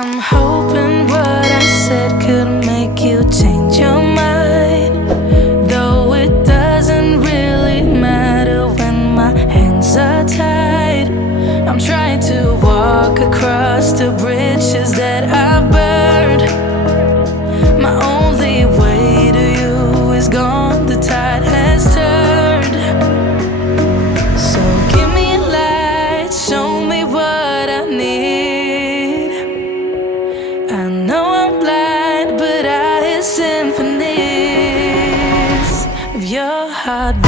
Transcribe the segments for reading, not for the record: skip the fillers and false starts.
I'm hoping what I said could make you change your mind, though it doesn't really matter when my hands are tied. I'm trying to walk across the bridges that I've burned. My only way to you is gone, the tide has turned. So give me a light, show me what I need. I know I'm blind, but I hear symphonies of your heartbeat.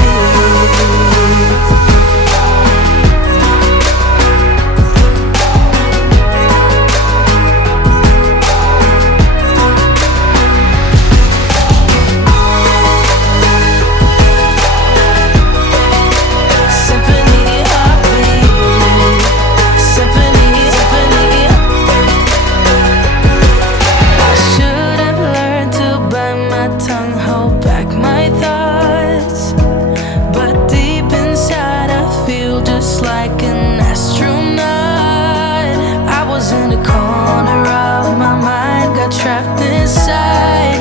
Trapped inside,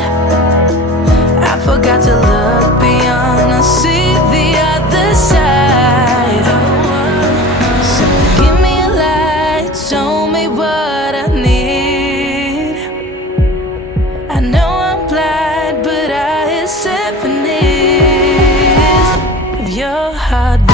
I forgot to look beyond. I see the other side. So give me a light, show me what I need. I know I'm blind, but I hear symphonies of your heartbeat.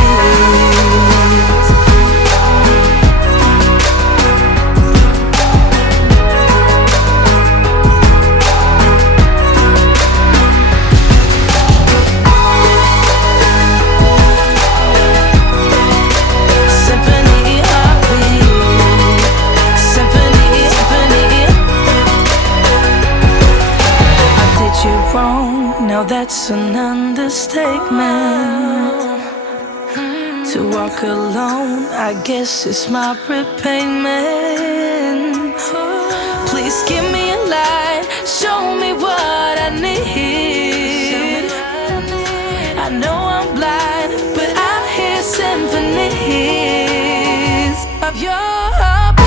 Now that's an understatement. To walk alone, I guess it's my repayment. Please give me a light, show me what I need. I know I'm blind, but I hear symphonies of your heartbeat.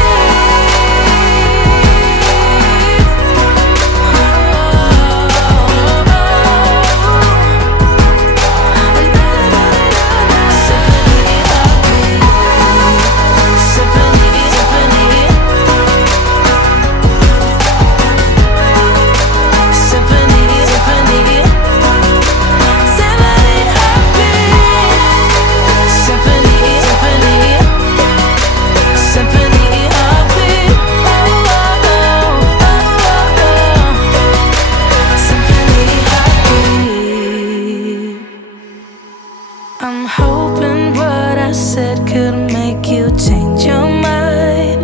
I'm hoping what I said could make you change your mind,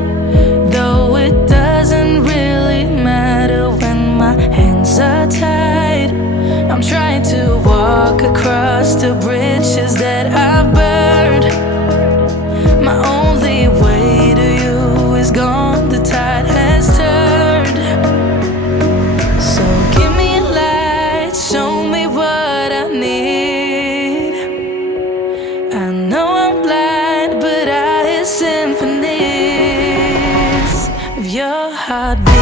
though it doesn't really matter when my hands are tied. I'm trying to walk across the bridges that I've burned. My only way to you is gone, the tide has turned. So give me a light, show me what I need. I know I'm blind, but I hear symphonies of your heartbeat.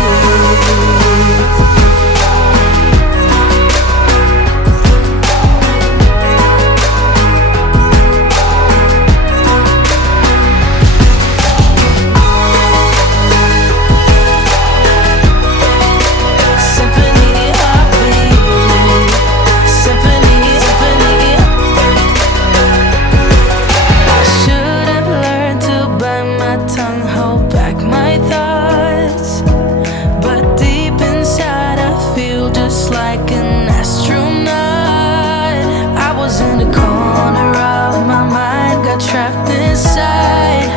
Trapped inside,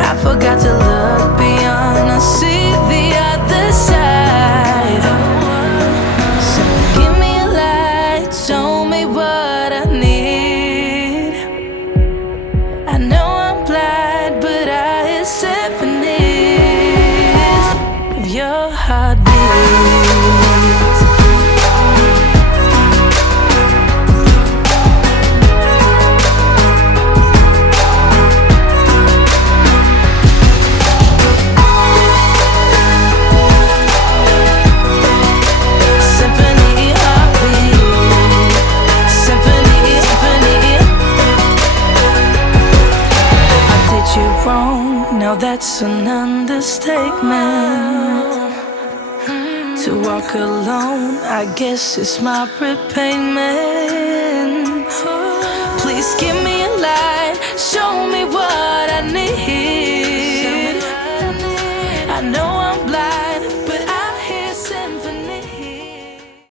I forgot to look beyond. I see the other side. So give me a light, show me what I need. I know I'm blind, but I hear symphonies of your heartbeat. that's an understatement. To walk alone, I guess it's my repayment.